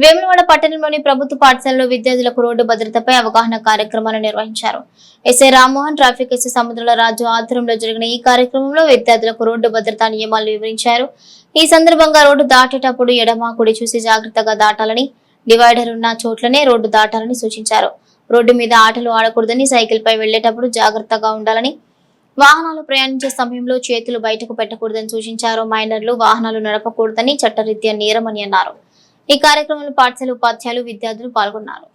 వేములవాడ పట్టణంలోని ప్రభుత్వ పాఠశాలలో విద్యార్థులకు రోడ్డు భద్రతపై అవగాహన కార్యక్రమాలు నిర్వహించారు. ఎస్ఐ రామ్మోహన్, ట్రాఫిక్ ఎస్ఐ సముద్రాల రాజు ఆధ్వర్యంలో జరిగిన ఈ కార్యక్రమంలో విద్యార్థులకు రోడ్డు భద్రతా నియమాలు వివరించారు. ఈ సందర్భంగా రోడ్డు దాటేటప్పుడు ఎడమ కుడి చూసి జాగ్రత్తగా దాటాలని, డివైడర్ ఉన్న చోట్లనే రోడ్డు దాటాలని సూచించారు. రోడ్డు మీద ఆటలు ఆడకూడదని, సైకిల్ పై వెళ్లేటప్పుడు జాగ్రత్తగా ఉండాలని, వాహనాలు ప్రయాణించే సమయంలో చేతులు బయటకు పెట్టకూడదని సూచించారు. మైనర్లు వాహనాలు నడపకూడదని చట్టరీత్యా నేరమని అన్నారు. ఈ కార్యక్రమంలో పాఠశాల ఉపాధ్యాయులు, విద్యార్థులు పాల్గొన్నారు.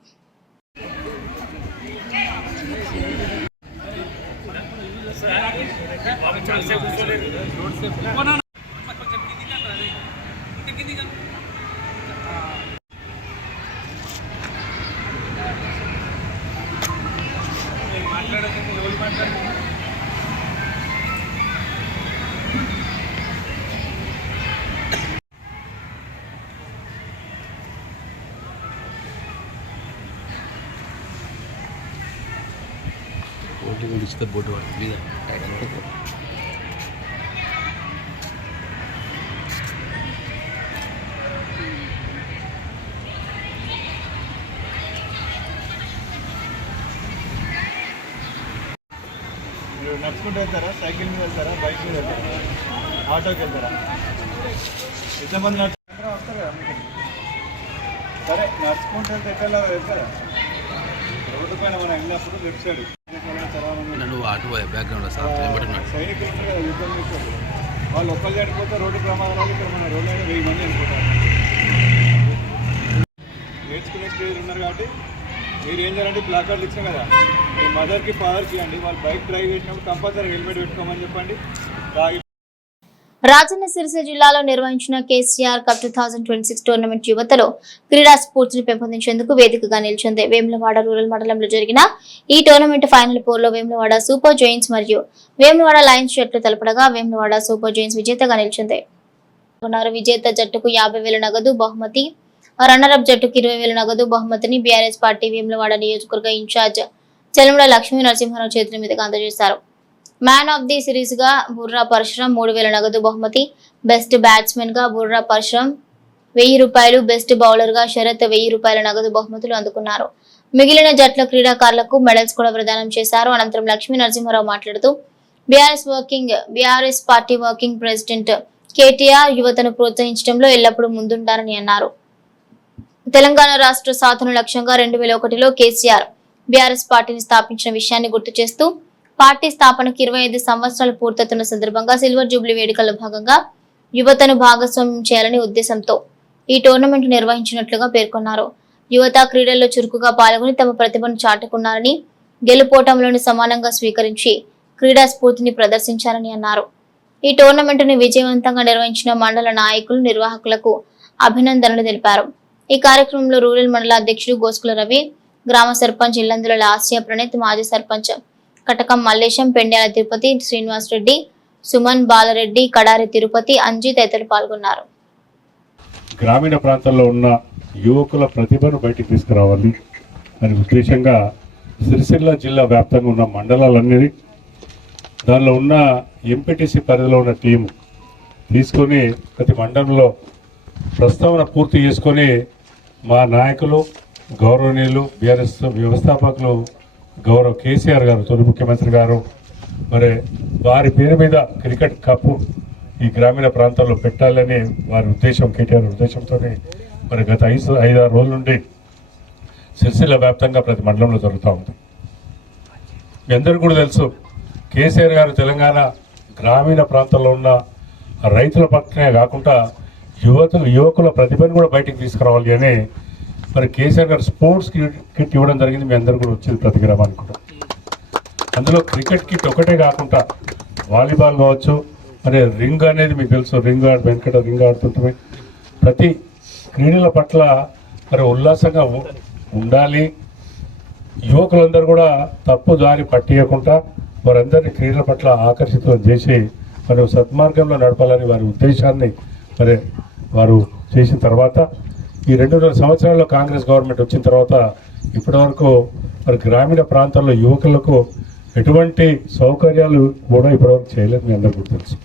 बोर्ड నడుచుకుంటూ వెళ్తారా, సైకిల్ మీద వెళ్తారా, బైక్ మీద వెళ్తారా, ఆటోకి వెళ్తారా? ఎంతమంది నడుచుకుంటారా వస్తారు కదా మీకు? సరే, నడుచుకుంటూ వెళ్తే ఎక్కడ వెళ్తారా? రోడ్డు పైన మనం వెళ్ళినప్పుడు లెఫ్ట్ సైడ్ సైనికులు ఉంటారు కదా, యుద్ధం చేస్తారు. వాళ్ళు ఒక్కరు చనిపోతే రోడ్డు ప్రమాదాలు ఇక్కడ మన రోడ్డు 1000 మంది చనిపోతారు. నేర్చుకునే స్టేజ్ ఉన్నారు కాబట్టి మీరు ఏం చేయాలంటే బ్లాక్ కార్డులు ఇచ్చాం కదా, మీ మదర్కి ఫాదర్కి ఇవ్వండి. వాళ్ళు బైక్ డ్రైవ్ చేసినప్పుడు కంపల్సరీ హెల్మెట్ పెట్టుకోమని చెప్పండి. రాజన్న సిరిసిల్ల జిల్లాలో నిర్వహించిన కేసీఆర్ కప్ 2026 టోర్నమెంట్ యువతలో క్రీడా స్ఫూర్తిని పెంపొందించేందుకు వేదికగా నిలిచింది. వేములవాడ రూరల్ మండలంలో జరిగిన ఈ టోర్నమెంట్ ఫైనల్ పోర్లో వేములవాడ సూపర్ జైంట్స్ మరియు వేములవాడ లయన్స్ జట్లు తలపడగా వేములవాడ సూపర్ జైంట్స్ విజేతగా నిలిచింది. విజేత జట్టుకు 50,000 నగదు బహుమతి, రన్నరప్ జట్టుకు 20,000 నగదు బహుమతిని బీఆర్ఎస్ పార్టీ వేములవాడ నియోజకవర్గ ఇన్ఛార్జ్ చెలమల లక్ష్మీ నరసింహారావు చేతుల మీదుగా అందజేశారు. మ్యాన్ ఆఫ్ ది సిరీస్ గా బుర్రా పరశురాం 3,000 నగదు బహుమతి, బెస్ట్ బ్యాట్స్మెన్ గా బుర్రా పరశురాం 1,000 రూపాయలు, బెస్ట్ బౌలర్ గా శరత్ 1,000 రూపాయల నగదు బహుమతులు అందుకున్నారు. మిగిలిన జట్ల క్రీడాకారులకు మెడల్స్ కూడా ప్రదానం చేశారు. అనంతరం లక్ష్మీ నరసింహారావు మాట్లాడుతూ BRS party working president KTR యువతను ప్రోత్సహించడంలో ఎల్లప్పుడూ ముందుంటారని అన్నారు. తెలంగాణ రాష్ట్ర సాధన లక్ష్యంగా 2001లో కేసీఆర్ బీఆర్ఎస్ పార్టీని స్థాపించిన విషయాన్ని గుర్తు చేస్తూ పార్టీ స్థాపనకు 25 సంవత్సరాలు పూర్తవుతున్న సందర్భంగా సిల్వర్ జూబ్లీ వేడుకల్లో భాగంగా యువతను భాగస్వామ్యం చేయాలనే ఉద్దేశంతో ఈ టోర్నమెంట్ నిర్వహించినట్లుగా పేర్కొన్నారు. యువత క్రీడల్లో చురుకుగా పాల్గొని తమ ప్రతిభను చాటుకున్నారని, గెలుపోటములను సమానంగా స్వీకరించి క్రీడా స్ఫూర్తిని ప్రదర్శించారని అన్నారు. ఈ టోర్నమెంటును విజయవంతంగా నిర్వహించిన మండల నాయకులు, నిర్వాహకులకు అభినందనలు తెలిపారు. ఈ కార్యక్రమంలో రూరల్ మండల అధ్యక్షుడు గోస్కుల రవి, గ్రామ సర్పంచ్ ఇల్లందుల లాస్య ప్రణీత్, మాజీ సర్పంచ్ కటకం మల్లేశం, పెండ్యాల తిరుపతి, శ్రీనివాస్ రెడ్డి, సుమన్, బాలరెడ్డి, కడారి తిరుపతి, అంజీ తదితరులు పాల్గొన్నారు. గ్రామీణ ప్రాంతాల్లో ఉన్న యువకుల ప్రతిభను బయటికి తీసుకురావాలి అనే ఉద్దేశంగా సిరిసిల్ల జిల్లా వ్యాప్తంగా ఉన్న మండలాలన్నీ దానిలో ఉన్న ఎంపీటీసీ పరిధిలో ఉన్న టీము తీసుకొని ప్రతి మండలంలో ప్రస్తావన పూర్తి చేసుకొని మా నాయకులు, గౌరవనీయులు, బీఆర్ఎస్ వ్యవస్థాపకులు గౌరవ కేసీఆర్ గారు, తొలి ముఖ్యమంత్రి గారు, మరి వారి పేరు మీద క్రికెట్ కప్పు ఈ గ్రామీణ ప్రాంతాల్లో పెట్టాలని వారి ఉద్దేశం, కేటీఆర్ ఉద్దేశంతో మరి గత 5-6 రోజుల నుండి సిరిసిల్ల వ్యాప్తంగా ప్రతి మండలంలో జరుగుతూ ఉంది. మీ అందరికీ కూడా తెలుసు, కేసీఆర్ గారు తెలంగాణ గ్రామీణ ప్రాంతాల్లో ఉన్న రైతుల పక్కనే కాకుండా యువకుల ప్రతిభను కూడా బయటికి తీసుకురావాలి అని మరి కేసీఆర్ గారు స్పోర్ట్స్ కిట్ ఇవ్వడం జరిగింది. మీ అందరూ కూడా వచ్చింది ప్రతి గ్రామానికి కూడా. అందులో క్రికెట్ కిట్ ఒకటే కాకుండా వాలీబాల్ కావచ్చు, మరి రింగ్ అనేది మీకు తెలుసు, రింగ్ ఆడుతుంటే ప్రతి క్రీడల పట్ల మరి ఉల్లాసంగా ఉండాలి. యువకులందరూ కూడా తప్పు దారి పట్టియకుండా వారందరినీ క్రీడల పట్ల ఆకర్షితం చేసి మరి సద్మార్గంలో నడపాలని వారి ఉద్దేశాన్ని మరి వారు చేసిన తర్వాత ఈ 2.5 సంవత్సరాల్లో కాంగ్రెస్ గవర్నమెంట్ వచ్చిన తర్వాత ఇప్పటి వరకు మరి గ్రామీణ ప్రాంతాల్లో యువకులకు ఎటువంటి సౌకర్యాలు కూడా ఇప్పటివరకు చేయలేదు. మీ అందరికీ తెలుసు.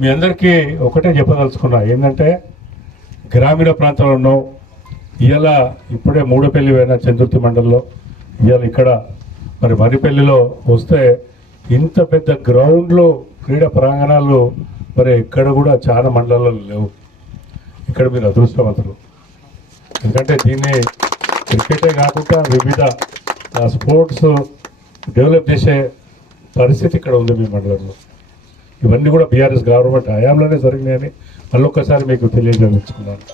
మీ అందరికీ ఒకటే చెప్పదలుచుకున్నా, ఏంటంటే గ్రామీణ ప్రాంతంలో ఉన్నాం. ఇవాళ ఇప్పుడే మూడపల్లి పోయిన చంద్రుతి మండలంలో, ఇవాళ ఇక్కడ మరి మరిపల్లిలో వస్తే ఇంత పెద్ద గ్రౌండ్లో క్రీడా ప్రాంగణాలు మరి ఎక్కడ కూడా చాలా మండలాల్లో లేవు. ఇక్కడ మీరు అదృష్టవంతులు. ఎందుకంటే దీన్ని క్రికెటే కాకుండా వివిధ స్పోర్ట్స్ డెవలప్ చేసే పరిస్థితి ఇక్కడ ఉంది మీ మండలంలో. ఇవన్నీ కూడా బీఆర్ఎస్ గవర్నమెంట్ హయాంలోనే జరిగినాయని మళ్ళొక్కసారి మీకు తెలియజేసుకున్నాను.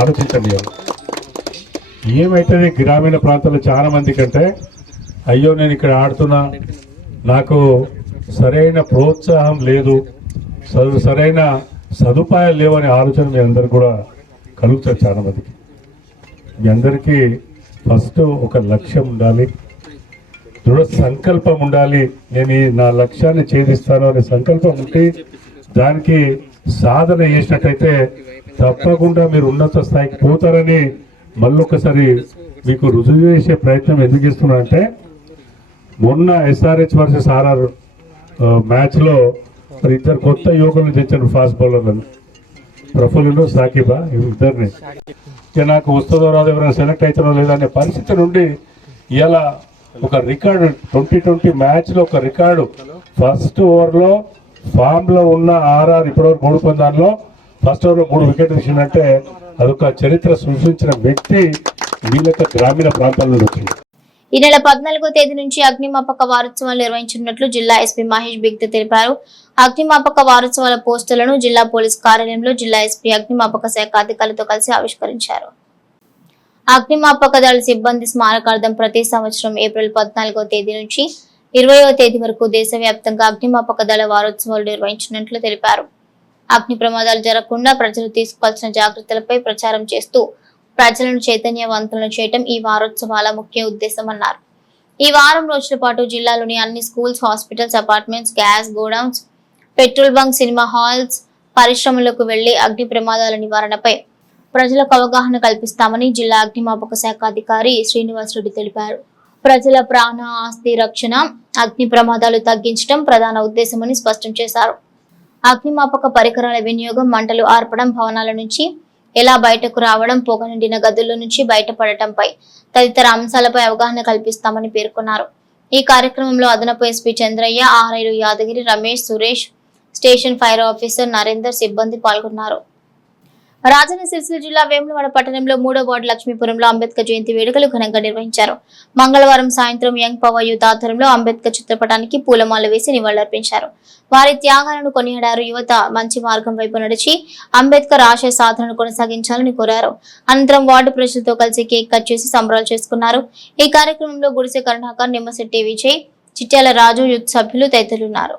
ఆలోచించండి. ఏమవుతుంది గ్రామీణ ప్రాంతాల్లో చాలా మంది కంటే, అయ్యో నేను ఇక్కడ ఆడుతున్నా, నాకు సరైన ప్రోత్సాహం లేదు, సరైన సదుపాయాలు లేవనే ఆలోచన మీ అందరికి కూడా కలుగుతుంది చాలా మందికి. మీ అందరికీ ఫస్ట్ ఒక లక్ష్యం ఉండాలి, దృఢ సంకల్పం ఉండాలి. నేను నా లక్ష్యాన్ని ఛేదిస్తాను అనే సంకల్పం ఉంటే దానికి సాధన చేసినట్టయితే తప్పకుండా మీరు ఉన్నత స్థాయికి పోతారని మళ్ళొకసారి మీకు రుజువు చేసే ప్రయత్నం ఎందుకు చేస్తున్నానంటే, మొన్న SRH వర్సెస్ RR మ్యాచ్లో మరి ఇద్దరు కొత్త యువకులను తెచ్చారు, ఫాస్ట్ బౌలర్లను, ప్రఫుల్లు సాకిబా, ఇద్దరిని. ఇక నాకు వస్తుందో రాదో, ఎవరైనా సెలెక్ట్ అవుతారో లేదో అనే పరిస్థితి నుండి ఇలా ఒక రికార్డు 2020 మ్యాచ్లో ఒక రికార్డు, ఫస్ట్ ఓవర్లో ఫామ్లో ఉన్న RR ఇప్పటివరకు 3 పందాల్లో ఫస్ట్ ఓవర్లో 3 వికెట్లు తీసిందంటే అదొక చరిత్ర సృష్టించిన వ్యక్తి వీళ్ళ గ్రామీణ ప్రాంతాల నుండి వచ్చింది. ఈ నెల 14వ తేదీ నుంచి అగ్నిమాపక వారోత్సవాలు నిర్వహించనున్నట్లు జిల్లా ఎస్పీ మహేష్ బిగ్తే తెలిపారు. అగ్నిమాపక వారోత్సవాల పోస్టులను జిల్లా పోలీస్ కార్యాలయంలో జిల్లా ఎస్పీ అగ్నిమాపక శాఖ అధికారులతో కలిసి ఆవిష్కరించారు. అగ్నిమాపక దళ సిబ్బంది స్మారకార్థం ప్రతి సంవత్సరం ఏప్రిల్ 14వ తేదీ నుంచి 20వ తేదీ వరకు దేశవ్యాప్తంగా అగ్నిమాపక దళ వారోత్సవాలు నిర్వహించినట్లు తెలిపారు. అగ్ని ప్రమాదాలు జరగకుండా ప్రజలు తీసుకోవాల్సిన జాగ్రత్తలపై ప్రచారం చేస్తూ ప్రజలను చైతన్యవంతులను చేయడం ఈ వారోత్సవాల ముఖ్య ఉద్దేశమన్నారు. ఈ వారం రోజుల పాటు జిల్లాలోని అన్ని schools, hospitals, apartments, gas godowns, petrol bunk, cinema halls, పరిశ్రమలకు వెళ్లి అగ్ని ప్రమాదాల నివారణపై ప్రజలకు అవగాహన కల్పిస్తామని జిల్లా అగ్నిమాపక శాఖ అధికారి శ్రీనివాస్ రెడ్డి తెలిపారు. ప్రజల ప్రాణ ఆస్తి రక్షణ, అగ్ని ప్రమాదాలు తగ్గించడం ప్రధాన ఉద్దేశమని స్పష్టం చేశారు. అగ్నిమాపక పరికరాల వినియోగం, మంటలు ఆర్పడం, భవనాల నుంచి ఎలా బయటకు రావడం, పొగ నిండిన గదుల నుంచి బయటపడటంపై తదితర అంశాలపై అవగాహన కల్పిస్తామని పేర్కొన్నారు. ఈ కార్యక్రమంలో అదనపు ఎస్పీ చంద్రయ్య, ఆర్ఐలు Yadagiri, Ramesh, Suresh, station fire officer Narender సిబ్బంది పాల్గొన్నారు. రాజన్న సిరిసిల్ల జిల్లా వేములవాడ పట్టణంలో 3వ వార్డు లక్ష్మీపురంలో అంబేద్కర్ జయంతి వేడుకలు ఘనంగా నిర్వహించారు. మంగళవారం సాయంత్రం యంగ్ పవర్ యూత్ ఆధ్వర్యంలో అంబేద్కర్ చిత్రపటానికి పూలమాల వేసి నివాళులర్పించారు. వారి త్యాగాలను కొనియాడారు. యువత మంచి మార్గం వైపు నడిచి అంబేద్కర్ ఆశయ సాధనను కొనసాగించాలని కోరారు. అనంతరం వార్డు ప్రజలతో కలిసి కేక్ కట్ చేసి సంబరాలు చేసుకున్నారు. ఈ కార్యక్రమంలో గుడిసె కరుణాకర్, నిమ్మశెట్టి విజయ్, చిట్యాల రాజు, యూత్ సభ్యులు తదితరులున్నారు.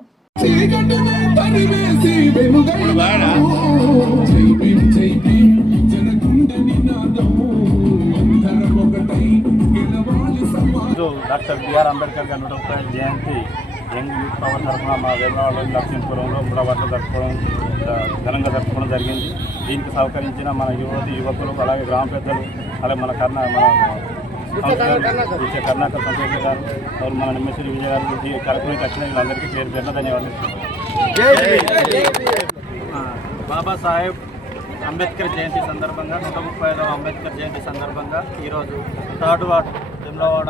డాక్టర్ బిఆర్ అంబేద్కర్ గారి 130వ జయంతి యంగ్ యూత్ పవర్ తరఫున మా వేములవాడ లక్ష్మీపురంలో 3వ వార్డులో ఘనంగా జరుపుకోవడం జరిగింది. దీనికి సహకరించిన మన యువకులు, అలాగే గ్రామ పెద్దలు, అలాగే మన కర్ణాకర్ సంతోష్ గారు, మన నిమ్మశ్రీ విజయ్ గారు, ఈ కార్యక్రమానికి వచ్చిన వీళ్ళందరికీ పేరు పేరున ధన్యవాదాలు. బాబాసాహెబ్ అంబేద్కర్ జయంతి సందర్భంగా 135వ అంబేద్కర్ జయంతి సందర్భంగా ఈరోజు 3rd వార్డు వేములవాడ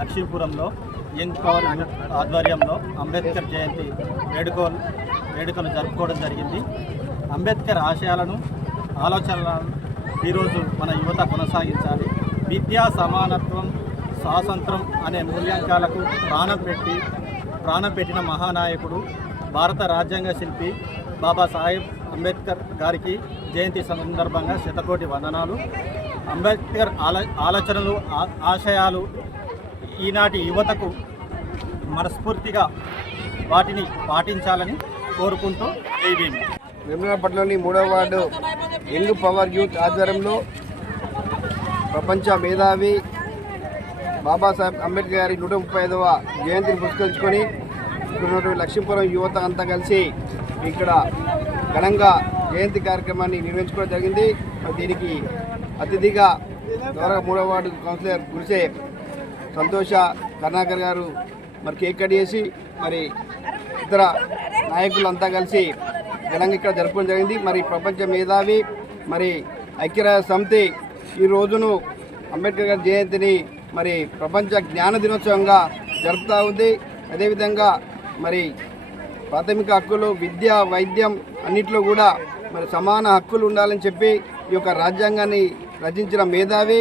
లక్ష్మీపురంలో యంగ్ పవర్ యూత్ ఆధ్వర్యంలో అంబేద్కర్ జయంతి వేడుకలు జరుపుకోవడం జరిగింది. అంబేద్కర్ ఆశయాలను, ఆలోచనలను ఈరోజు మన యువత కొనసాగించాలి. విద్యా సమానత్వం, స్వాతంత్రం అనే మూల్యాంకాలకు ప్రాణం పెట్టిన మహానాయకుడు, భారత రాజ్యాంగ శిల్పి బాబాసాహెబ్ అంబేద్కర్ గారికి జయంతి సందర్భంగా శతకోటి వందనాలు. అంబేద్కర్ ఆలోచనలు, ఆశయాలు ఈనాటి యువతకు మనస్ఫూర్తిగా వాటిని పాటించాలని కోరుకుంటూ జై భీమ్. వేములవాడ పట్టణంలోని 3వ వార్డు యంగ్ పవర్ యూత్ ఆధ్వర్యంలో ప్రపంచ మేధావి బాబాసాహెబ్ అంబేద్కర్ గారి 135వ జయంతిని పురస్కరించుకొని ఇక్కడ లక్ష్మీపురం యువత అంతా కలిసి ఇక్కడ ఘనంగా జయంతి కార్యక్రమాన్ని నిర్వహించుకోవడం జరిగింది. దీనికి అతిథిగా ద్వారా 3వ వార్డు కౌన్సిలర్ గురిసే సంతోష కరుణాకర్ గారు కేక్ కట్ చేసి ఇతర నాయకులంతా కలిసి ఘనంగా ఇక్కడ జరుపుకోవడం జరిగింది. మరి ప్రపంచ మేధావి మరి ఐక్యరాజ్య సమితి ఈ రోజును అంబేద్కర్ గారి జయంతిని మరి ప్రపంచ జ్ఞాన దినోత్సవంగా జరుపుతూ ఉంది. అదేవిధంగా మరి ప్రాథమిక హక్కులు, విద్య, వైద్యం అన్నింటిలో కూడా మరి సమాన హక్కులు ఉండాలని చెప్పి ఈ యొక్క రాజ్యాంగాన్ని రచించిన మేధావి.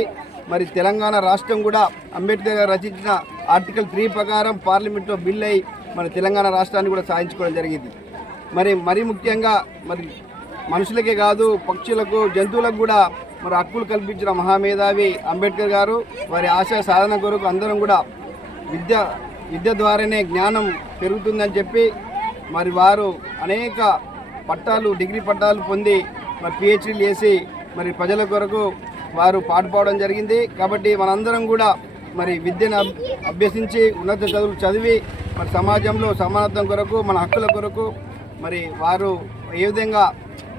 మరి తెలంగాణ రాష్ట్రం కూడా అంబేద్కర్ గారు రచించిన ఆర్టికల్ 3 ప్రకారం పార్లమెంట్లో బిల్ అయి మన తెలంగాణ రాష్ట్రాన్ని కూడా సాధించుకోవడం జరిగింది. మరి ముఖ్యంగా మరి మనుషులకే కాదు పక్షులకు, జంతువులకు కూడా మరి హక్కులు కల్పించిన మహామేధావి అంబేద్కర్ గారు. వారి ఆశయ సాధన కొరకు అందరం కూడా విద్య ద్వారానే జ్ఞానం పెరుగుతుందని చెప్పి మరి వారు అనేక పట్టాలు, డిగ్రీ పట్టాలు పొంది మరి పిహెచ్డీలు చేసి మరి ప్రజల కొరకు వారు పాటుపడడం జరిగింది. కాబట్టి మనందరం కూడా మరి విద్యను అభ్యసించి ఉన్నత చదువులు చదివి మరి సమాజంలో సమానత్వం కొరకు, మన హక్కుల కొరకు మరి వారు ఏ విధంగా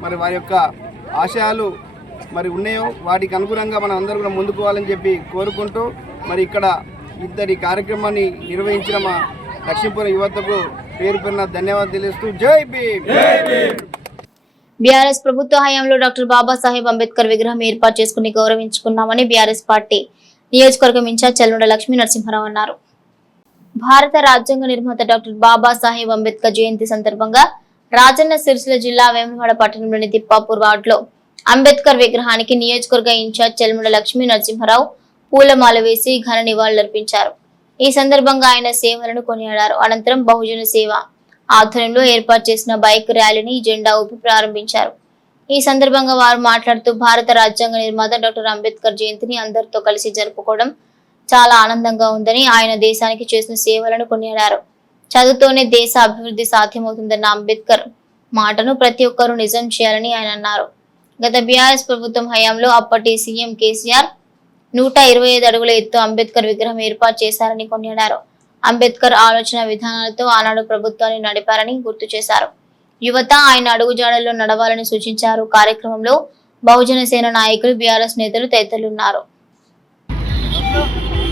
మరి వారి యొక్క ఆశయాలు మరి ఉన్నాయో వాటికి అనుగుణంగా మనం అందరూ కూడా ముందుకోవాలని చెప్పి కోరుకుంటూ మరి ఇక్కడ ఇంతటి కార్యక్రమాన్ని నిర్వహించిన మా లక్ష్మీపురం యువతకు పేరు పేరున ధన్యవాదాలు తెలుస్తూ జై భీమ్. బీఆర్ఎస్ ప్రభుత్వ హయాంలో డాక్టర్ బాబాసాహెబ్ అంబేద్కర్ విగ్రహం ఏర్పాటు చేసుకుని గౌరవించుకున్నామని బీఆర్ఎస్ పార్టీ నియోజకవర్గం ఇన్ఛార్జ్ చెల్లుండ లక్ష్మీ నరసింహారావు అన్నారు. భారత రాజ్యాంగ నిర్మాత డాక్టర్ బాబాసాహెబ్ అంబేద్కర్ జయంతి సందర్భంగా రాజన్న సిరిసిల్ల జిల్లా వేములవాడ పట్టణంలోని తిప్పాపూర్ వార్డులో అంబేద్కర్ విగ్రహానికి నియోజకవర్గ ఇన్ఛార్జ్ చెల్లుండ లక్ష్మీ నరసింహారావు పూలమాల వేసి ఘన నివాళులర్పించారు. ఈ సందర్భంగా ఆయన సేవలను కొనియాడారు. అనంతరం బహుజన సేవ ఆధ్వర్యంలో ఏర్పాటు చేసిన బైక్ ర్యాలీని జెండా ఊపి ప్రారంభించారు. ఈ సందర్భంగా వారు మాట్లాడుతూ భారత రాజ్యాంగ నిర్మాత డాక్టర్ అంబేద్కర్ జయంతిని అందరితో కలిసి జరుపుకోవడం చాలా ఆనందంగా ఉందని, ఆయన దేశానికి చేసిన సేవలను కొనియాడారు. చదువుతోనే దేశ అభివృద్ధి సాధ్యమవుతుందన్న అంబేద్కర్ మాటను ప్రతి ఒక్కరూ నిజం చేయాలని ఆయన అన్నారు. గత బీఆర్ఎస్ ప్రభుత్వం హయాంలో అప్పటి సీఎం కేసీఆర్ 125 అడుగుల ఎత్తు అంబేద్కర్ విగ్రహం ఏర్పాటు చేశారని కొనియాడారు. అంబేద్కర్ ఆలోచన విధానాలతో ఆనాడు ప్రభుత్వాన్ని నడిపారని గుర్తు చేశారు. యువత ఆయన అడుగుజాడల్లో నడవాలని సూచించారు. కార్యక్రమంలో బహుజన సేన నాయకులు, బీఆర్ఎస్ నేతలు తదితరులున్నారు.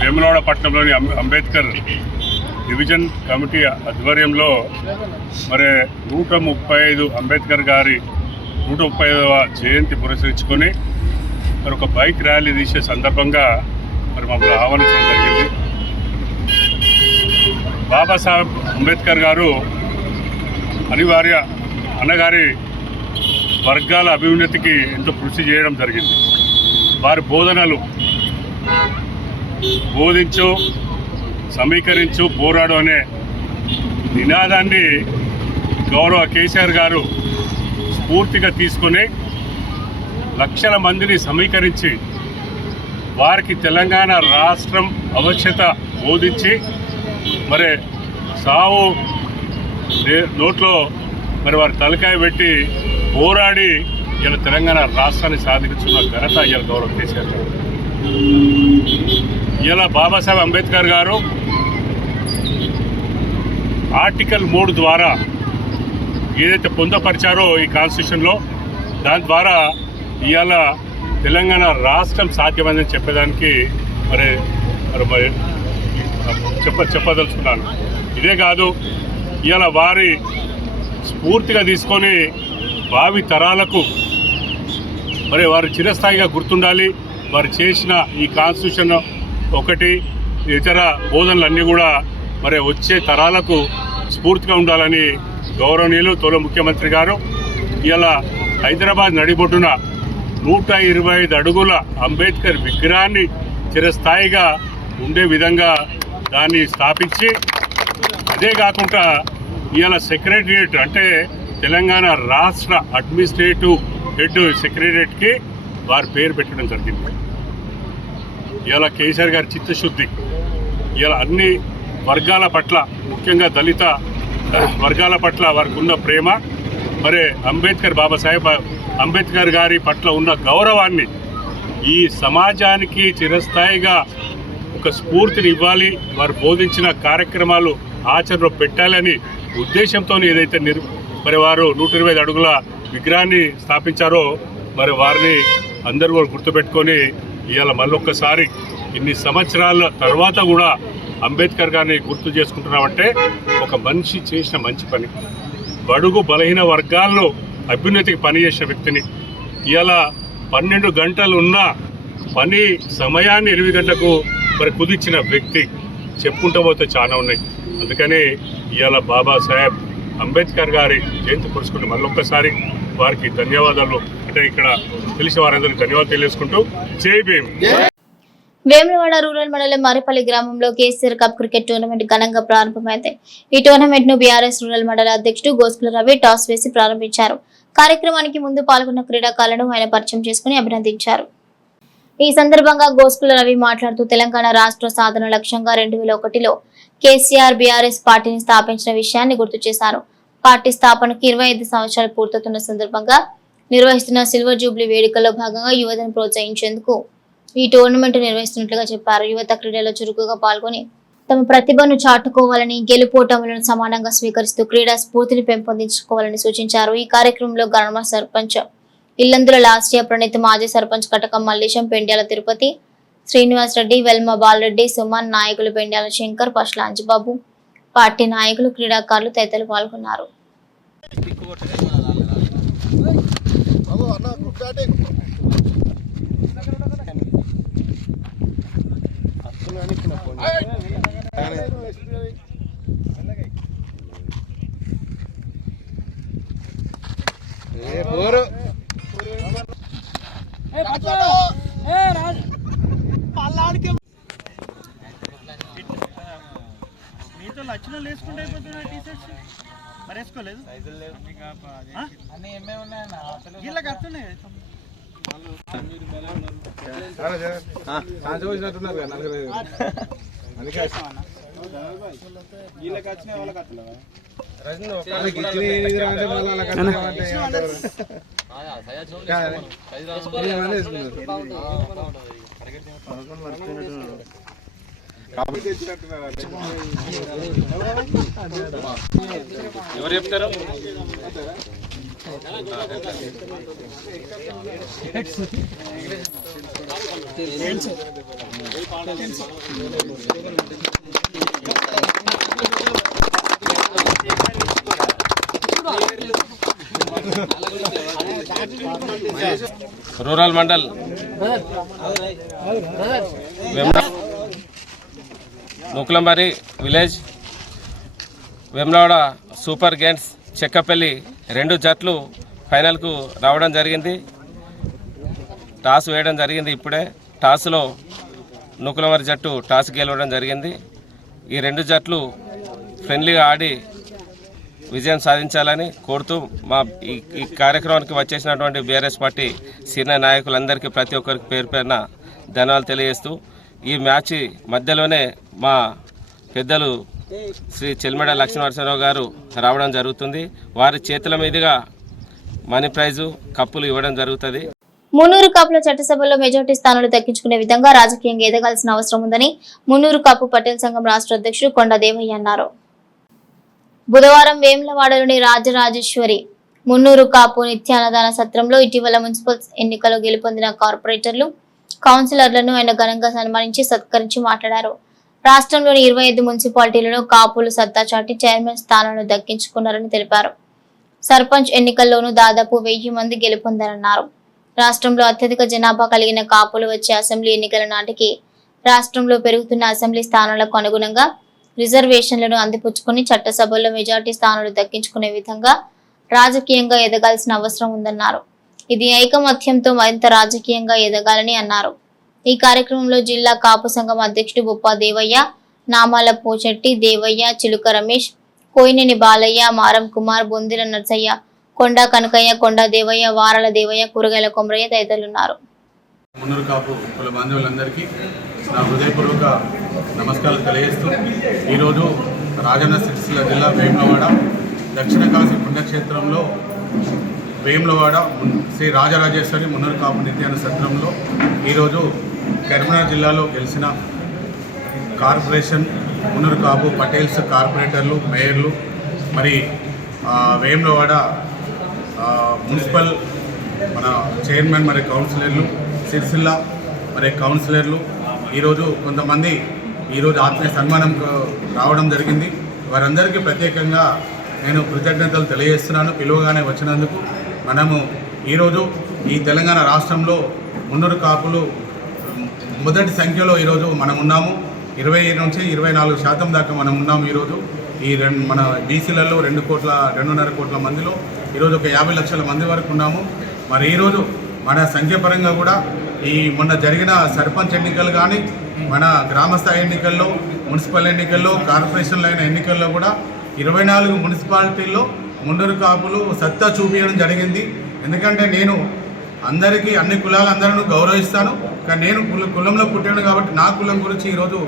వేములవాడ పట్టణంలోని అంబేద్కర్ డివిజన్ కమిటీ ఆధ్వర్యంలో మరి 135 అంబేద్కర్ గారి 135వ జయంతి పురస్కరించుకొని మరి ఒక బైక్ ర్యాలీ తీసే సందర్భంగా మరి మమ్మల్ని ఆహ్వానించడం జరిగింది. బాబాసాహెబ్ అంబేద్కర్ గారు అన్నగారి వర్గాల అభ్యున్నతికి ఎంతో కృషి చేయడం జరిగింది. వారి బోధనలు బోధించు, సమీకరించు, పోరాడు అనే నినాదాన్ని గౌరవ కేసీఆర్ గారు స్ఫూర్తిగా తీసుకొని లక్షల మందిని సమీకరించి వారికి తెలంగాణ రాష్ట్రం ఆవశ్యకత బోధించి మరి సావు నోట్లో మరి వారి తలకాయ పెట్టి పోరాడి ఇలా తెలంగాణ రాష్ట్రాన్ని సాధించున్న ఘనత ఇలా గౌరవ కేసీఆర్ గారు. ఇలా బాబాసాహెబ్ అంబేద్కర్ గారు ఆర్టికల్ 3 ద్వారా ఏదైతే పొందపరిచారో ఈ కాన్స్టిట్యూషన్లో, దాని ద్వారా ఇవాళ తెలంగాణ రాష్ట్రం సాధ్యమైందని చెప్పేదానికి మరి చెప్పదలుచుకున్నాను. ఇదే కాదు, ఇవాళ వారి స్ఫూర్తిగా తీసుకొని భావి తరాలకు మరి వారు చిరస్థాయిగా గుర్తుండాలి. వారు చేసిన ఈ కాన్స్టిట్యూషన్ ఒకటి, ఇతర బోధనలన్నీ కూడా మరి వచ్చే తరాలకు స్ఫూర్తిగా ఉండాలని గౌరవనీయులు తొలి ముఖ్యమంత్రి గారు ఇలా హైదరాబాద్ నడిబొడ్డున 125 అడుగుల అంబేద్కర్ విగ్రహాన్ని చిరస్థాయిగా ఉండే విధంగా దాన్ని స్థాపించి, అదే కాకుండా ఇవాళ సెక్రటరియట్ అంటే తెలంగాణ రాష్ట్ర అడ్మినిస్ట్రేటివ్ హెడ్ సెక్రటరియట్కి వారి పేరు పెట్టడం జరిగింది. ఇవాళ కేసీఆర్ గారి చిత్తశుద్ధి, ఇవాళ అన్ని వర్గాల పట్ల, ముఖ్యంగా దళిత వర్గాల పట్ల వారికి ఉన్న ప్రేమ, మరి బాబాసాహెబ్ అంబేద్కర్ గారి పట్ల ఉన్న గౌరవాన్ని ఈ సమాజానికి చిరస్థాయిగా ఒక స్ఫూర్తిని ఇవ్వాలి, వారు బోధించిన కార్యక్రమాలు ఆచరణలో పెట్టాలని ఉద్దేశంతో ఏదైతే మరి వారు 125 అడుగుల విగ్రహాన్ని స్థాపించారో మరి వారిని అందరూ కూడా గుర్తుపెట్టుకొని ఇవాళ మళ్ళొక్కసారి ఇన్ని సంవత్సరాల తర్వాత కూడా అంబేద్కర్ గారిని గుర్తు చేసుకుంటున్నామంటే ఒక మనిషి చేసిన మంచి పని. బడుగు బలహీన వర్గాల్లో అభ్యున్నతికి పనిచేసిన వ్యక్తిని. ఇవాళ 12 గంటలు ఉన్న పని సమయాన్ని 8 గంటలకు మరి కుదిర్చిన వ్యక్తి. చెప్పుకుంటూ పోతే చాలా ఉన్నాయి. అందుకని ఇవాళ బాబాసాహెబ్ అంబేద్కర్ గారి జయంతి పురస్కరించుకుని మళ్ళొక్కసారి వారికి ధన్యవాదాలు, అంటే ఇక్కడ తెలిసిన వారందరికీ ధన్యవాదాలు తెలియజేసుకుంటూ జై భీమ్. వేములవాడ రూరల్ మండలం మారేపల్లి గ్రామంలో కేసీఆర్ కప్ క్రికెట్ టోర్నమెంట్ ఘనంగా ప్రారంభమైంది. ఈ టోర్నమెంట్ ను బీఆర్ఎస్ రూరల్ మండల అధ్యక్షుడు గోస్కుల రవి టాస్ వేసి ప్రారంభించారు. కార్యక్రమానికి ముందు పాల్గొన్న క్రీడాకారులను ఆయన పరిచయం చేసుకుని అభినందించారు. ఈ సందర్భంగా గోస్కుల రవి మాట్లాడుతూ తెలంగాణ రాష్ట్ర సాధన లక్ష్యంగా 2001లో కేసీఆర్ బీఆర్ఎస్ పార్టీని స్థాపించిన విషయాన్ని గుర్తు చేశారు. పార్టీ స్థాపనకు 25 సంవత్సరాలు పూర్తవుతున్న సందర్భంగా నిర్వహిస్తున్న సిల్వర్ జూబ్లీ వేడుకల్లో భాగంగా యువతను ప్రోత్సహించేందుకు ఈ టోర్నమెంట్ నిర్వహిస్తున్నట్లుగా చెప్పారు. యువత క్రీడలో చురుకుగా పాల్గొని తమ ప్రతిభను చాటుకోవాలని, గెలుపోటములను సమానంగా స్వీకరిస్తూ క్రీడా స్ఫూర్తిని పెంపొందించుకోవాలని సూచించారు. ఈ కార్యక్రమంలో గ్రామ సర్పంచ్ ఇల్లందుల లాస్య ప్రణీత్, మాజీ సర్పంచ్ కటకం మల్లేశం, పెండ్యాల తిరుపతి, శ్రీనివాస్ రెడ్డి, వెల్మ బాలరెడ్డి, సుమన్, నాయకులు పెండ్యాల శంకర్, పట్ల అంజిబాబు, పార్టీ నాయకులు, క్రీడాకారులు తదితరులు పాల్గొన్నారు. మీతో లక్షణ వేసుకుంటే అయిపోతున్నా టీషర్ట్స్ మరి వేసుకోలేదు వీళ్ళకి వస్తున్నాయి. వీళ్ళకి వచ్చిన వాళ్ళకి వస్తలేవా? ఎవరు చెప్తారు? Rural mandal Nookalamarri village Vemulawada super games Chekkapalli 2 జట్లు ఫైనల్కు రావడం జరిగింది. టాస్ వేయడం జరిగింది. ఇప్పుడే టాస్లో నూకులంబారి జట్టు టాస్ గెలవడం జరిగింది. ఈ 2 జట్లు ఫ్రెండ్లీగా ఆడి విజయం సాధించాలని కోరుతూ మా ఈ కార్యక్రమానికి వచ్చేసినటువంటి బీఆర్ఎస్ పార్టీ సీనియర్ నాయకులందరికీ ప్రతి ఒక్కరికి పేరు పేరున ధన్యవాదాలు తెలియజేస్తూ ఈ మ్యాచ్ మధ్యలోనే మా పెద్దలు శ్రీ చెల్మెడ లక్ష్మీనరసింహరావు గారు రావడం జరుగుతుంది. వారి చేతుల మీదుగా మనీ ప్రైజు కప్పులు ఇవ్వడం జరుగుతుంది. మున్నూరు కాపుల చట్టసభలో మెజార్టీ స్థానాలు దక్కించుకునే విధంగా రాజకీయంగా ఎదగాల్సిన అవసరం ఉందని మున్నూరు కాపు పటేల్ సంఘం రాష్ట్ర అధ్యక్షుడు కొండ దేవయ్య అన్నారు. బుధవారం వేములవాడలోని రాజరాజేశ్వరి మున్నూరు కాపు నిత్యాన్నదాన సత్రంలో ఇటీవల మున్సిపల్ ఎన్నికల్లో గెలుపొందిన కార్పొరేటర్లు, కౌన్సిలర్లను ఆయన ఘనంగా సన్మానించి సత్కరించి మాట్లాడారు. రాష్ట్రంలోని 25 మున్సిపాలిటీలలో కాపులు సత్తా చాటి చైర్మన్ స్థానాలను దక్కించుకున్నారని తెలిపారు. సర్పంచ్ ఎన్నికల్లోనూ దాదాపు 1000 మంది గెలుపొందారన్నారు. రాష్ట్రంలో అత్యధిక జనాభా కలిగిన కాపులు వచ్చే అసెంబ్లీ ఎన్నికల నాటికి రాష్ట్రంలో పెరుగుతున్న అసెంబ్లీ స్థానాలకు అనుగుణంగా రిజర్వేషన్లను అందిపుచ్చుకుని చట్టసభల్లో మెజార్టీ స్థానాలు దక్కించుకునే విధంగా రాజకీయంగా ఎదగాల్సిన అవసరం ఉందన్నారు. ఇది ఐకమత్యంతో మరింత రాజకీయంగా ఎదగాలని అన్నారు. ఈ కార్యక్రమంలో జిల్లా కాపు సంఘం అధ్యక్షుడు బొప్ప దేవయ్య, నామాల పోచెట్టి దేవయ్య, చిలుక రమేష్, కోయినేని బాలయ్య, మారం కుమార్, బొందిల నర్సయ్య, కొండా కనకయ్య, కొండా దేవయ్య, వారల దేవయ్య, కూరగాయల కొమరయ్య తదితరులున్నారు. మున్నూరు కాపు కుల బాంధవులందరికీ నా హృదయపూర్వక నమస్కారాలు తెలియజేస్తూ ఈరోజు రాజన్న సిరిసిల్ల జిల్లా వేములవాడ దక్షిణ కాశీ పుణ్యక్షేత్రంలో వేములవాడ శ్రీ రాజరాజేశ్వరి మున్నూరు కాపు నిత్యాన్న సత్రంలో ఈరోజు కరీంనగర్ జిల్లాలో గెలిచిన కార్పొరేషన్ మున్నూరు కాపు పటేల్స్ కార్పొరేటర్లు, మేయర్లు, మరి వేములవాడ మున్సిపల్ మన చైర్మన్, మరి కౌన్సిలర్లు, సిరిసిల్ల మరి కౌన్సిలర్లు ఈరోజు కొంతమంది ఈరోజు ఆత్మీయ సన్మానం రావడం జరిగింది. వారందరికీ ప్రత్యేకంగా నేను కృతజ్ఞతలు తెలియజేస్తున్నాను పిలువగానే వచ్చినందుకు. మనము ఈరోజు ఈ తెలంగాణ రాష్ట్రంలో మున్నూరు కాపులు మొదటి సంఖ్యలో ఈరోజు మనం ఉన్నాము. 20 నుంచి 24% దాకా మనం ఉన్నాము. ఈరోజు ఈ మన బీసీలలో 2.5 కోట్ల మందిలో ఈరోజు ఒక 50 లక్షల మంది వరకు ఉన్నాము. మరి ఈరోజు మన సంఖ్యాపరంగా కూడా ఈ మొన్న జరిగిన సర్పంచ్ ఎన్నికలు కానీ, మన గ్రామస్థాయి ఎన్నికల్లో, మున్సిపల్ ఎన్నికల్లో, కార్పొరేషన్లో అయిన ఎన్నికల్లో కూడా 24 మున్సిపాలిటీల్లో మున్నూరు కాపులు సత్తా చూపించడం జరిగింది. ఎందుకంటే నేను అందరికీ అన్ని కులాలందరూ గౌరవిస్తాను, కానీ నేను కులంలో పుట్టాను కాబట్టి నా కులం గురించి ఈరోజు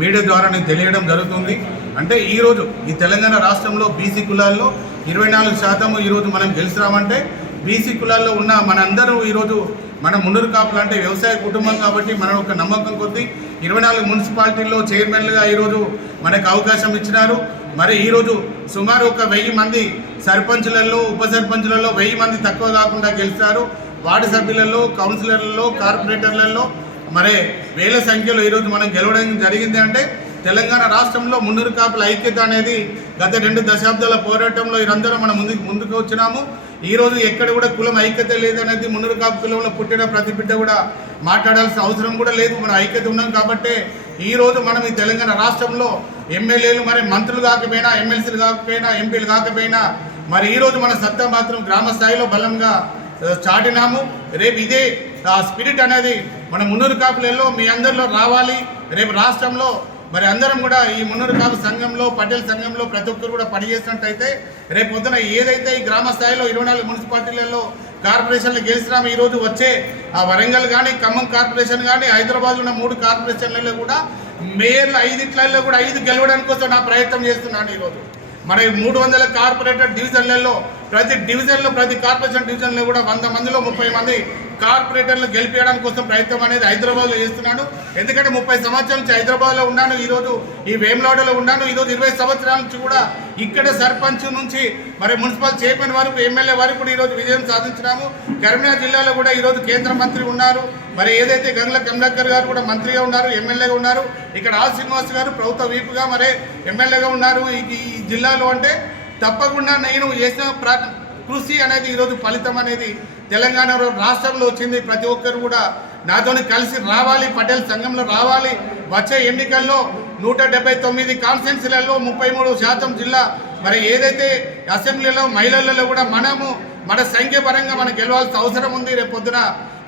మీడియా ద్వారా నేను తెలియడం జరుగుతుంది. అంటే ఈరోజు ఈ తెలంగాణ రాష్ట్రంలో బీసీ కులాల్లో 24% ఈరోజు మనం గెలిచినామంటే బీసీ కులాల్లో ఉన్న మనందరూ ఈరోజు మన మున్నూరు కాపులు అంటే వ్యవసాయ కుటుంబం కాబట్టి మనం ఒక నమ్మకం కొద్దీ 24 మున్సిపాలిటీల్లో చైర్మన్లుగా ఈరోజు మనకు అవకాశం ఇచ్చినారు. మరి ఈరోజు సుమారు ఒక 1000 మంది సర్పంచులలో, ఉప సర్పంచులలో 1000 మంది తక్కువ కాకుండా గెలిచారు. వార్డు సభ్యులలో, కౌన్సిలర్లలో, కార్పొరేటర్లలో మరి వేల సంఖ్యలో ఈరోజు మనం గెలవడం జరిగింది. అంటే తెలంగాణ రాష్ట్రంలో మున్నూరు కాపుల ఐక్యత అనేది గత 2 దశాబ్దాల పోరాటంలో ఇదందరూ మనం ముందుకు వచ్చినాము. ఈరోజు ఎక్కడ కూడా కులం ఐక్యత లేదనేది మున్నూరు కాపు కులంలో పుట్టిన ప్రతి బిడ్డ కూడా మాట్లాడాల్సిన అవసరం కూడా లేదు. మనం ఐక్యత ఉన్నాం కాబట్టి ఈరోజు మనం ఈ తెలంగాణ రాష్ట్రంలో ఎమ్మెల్యేలు మరి మంత్రులు కాకపోయినా, ఎమ్మెల్సీలు కాకపోయినా, ఎంపీలు కాకపోయినా మరి ఈరోజు మన సత్తా మాత్రం గ్రామ స్థాయిలో బలంగా చాటినాము. రేపు ఇదే స్పిరిట్ అనేది మన మున్నూరు కాపులలో మీ అందరిలో రావాలి. రేపు రాష్ట్రంలో మరి అందరం కూడా ఈ మున్నూరు కాపు సంఘంలో, పటేల్ సంఘంలో ప్రతి ఒక్కరు కూడా పనిచేసినట్టయితే రేపు పొద్దున ఏదైతే ఈ గ్రామ స్థాయిలో 24 మున్సిపాలిటీలలో కార్పొరేషన్లు గెలిచినాము, ఈరోజు వచ్చే ఆ వరంగల్ కానీ, ఖమ్మం కార్పొరేషన్ కానీ, హైదరాబాద్లో ఉన్న 3 కార్పొరేషన్లలో కూడా మేయర్లు 5 కూడా 5 గెలవడానికి కోసం నా ప్రయత్నం చేస్తున్నాను. ఈరోజు మన 300 కార్పొరేటర్ డివిజన్లలో ప్రతి డివిజన్లో, ప్రతి కార్పొరేషన్ డివిజన్లో కూడా 100 మందిలో 30 మంది కార్పొరేటర్లు గెలిపించడానికి కోసం ప్రయత్నం అనేది హైదరాబాద్లో చేస్తున్నాను. ఎందుకంటే 30 సంవత్సరాల నుంచి హైదరాబాద్లో ఉన్నాను, ఈరోజు ఈ వేములవాడలో ఉన్నాను. ఈరోజు 20 సంవత్సరాల నుంచి కూడా ఇక్కడ సర్పంచ్ నుంచి మరి మున్సిపల్ చైర్మన్ వరకు, ఎమ్మెల్యే వరకు కూడా ఈరోజు విజయం సాధించినాము. కరీంనగర్ జిల్లాలో కూడా ఈరోజు కేంద్ర మంత్రి ఉన్నారు. మరి ఏదైతే గంగుల కమలాకర్ గారు కూడా మంత్రిగా ఉన్నారు, ఎమ్మెల్యేగా ఉన్నారు. ఇక్కడ ఆర్ శ్రీనివాస్ గారు ప్రభుత్వ వీపుగా మరి ఎమ్మెల్యేగా ఉన్నారు ఈ జిల్లాలో. అంటే తప్పకుండా నేను చేసిన కృషి అనేది ఈరోజు ఫలితం అనేది తెలంగాణ రాష్ట్రంలో వచ్చింది. ప్రతి ఒక్కరు కూడా నాతోని కలిసి రావాలి, పటేల్ సంఘంలో రావాలి. వచ్చే ఎన్నికల్లో 179 కాన్స్టిట్యున్సీలలో 33% జిల్లా మరి ఏదైతే అసెంబ్లీలో మహిళలలో కూడా మన సంఖ్యాపరంగా మనం గెలవాల్సిన అవసరం ఉంది. రేపు పొద్దున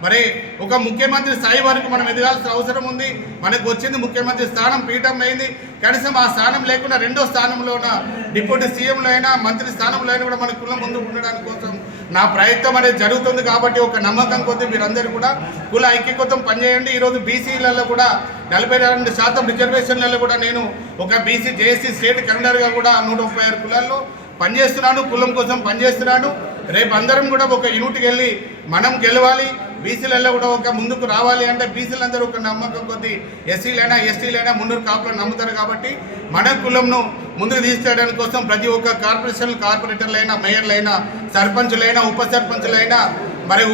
మరి ఒక ముఖ్యమంత్రి స్థాయి వరకు మనం ఎదగాల్సిన అవసరం ఉంది. మనకు వచ్చింది ముఖ్యమంత్రి స్థానం, పీఠం అయింది. కనీసం ఆ స్థానం లేకుండా 2వ స్థానంలో ఉన్న డిప్యూటీ సీఎంలో అయినా, మంత్రి స్థానంలో అయినా కూడా మన కులం ముందు ఉండడానికి కోసం నా ప్రయత్నం అనేది జరుగుతుంది. కాబట్టి ఒక నమ్మకం కొద్దీ మీరందరూ కూడా కుల ఐక్యతతో పనిచేయండి. ఈరోజు బీసీలలో కూడా 42% రిజర్వేషన్లలో కూడా నేను ఒక బీసీ జేఏసీ స్టేట్ కన్వీనర్గా కూడా 136 కులాల్లో పనిచేస్తున్నాను, కులం కోసం పనిచేస్తున్నాను. రేపు అందరం కూడా ఒక యూనిట్కి వెళ్ళి మనం గెలవాలి. బీసీలలో కూడా ఒక ముందుకు రావాలి. అంటే బీసీలందరూ ఒక నమ్మకం కొద్దీ ఎస్సీలైనా, ఎస్టీలైనా మున్నూరు కాపులను నమ్ముతారు. కాబట్టి మన కులంను ముందుకు తీసుకెళ్ళడానికి కోసం ప్రతి ఒక్క కార్పొరేటర్లైనా, మేయర్లైనా, సర్పంచులైనా, ఉప సర్పంచులైనా, మరి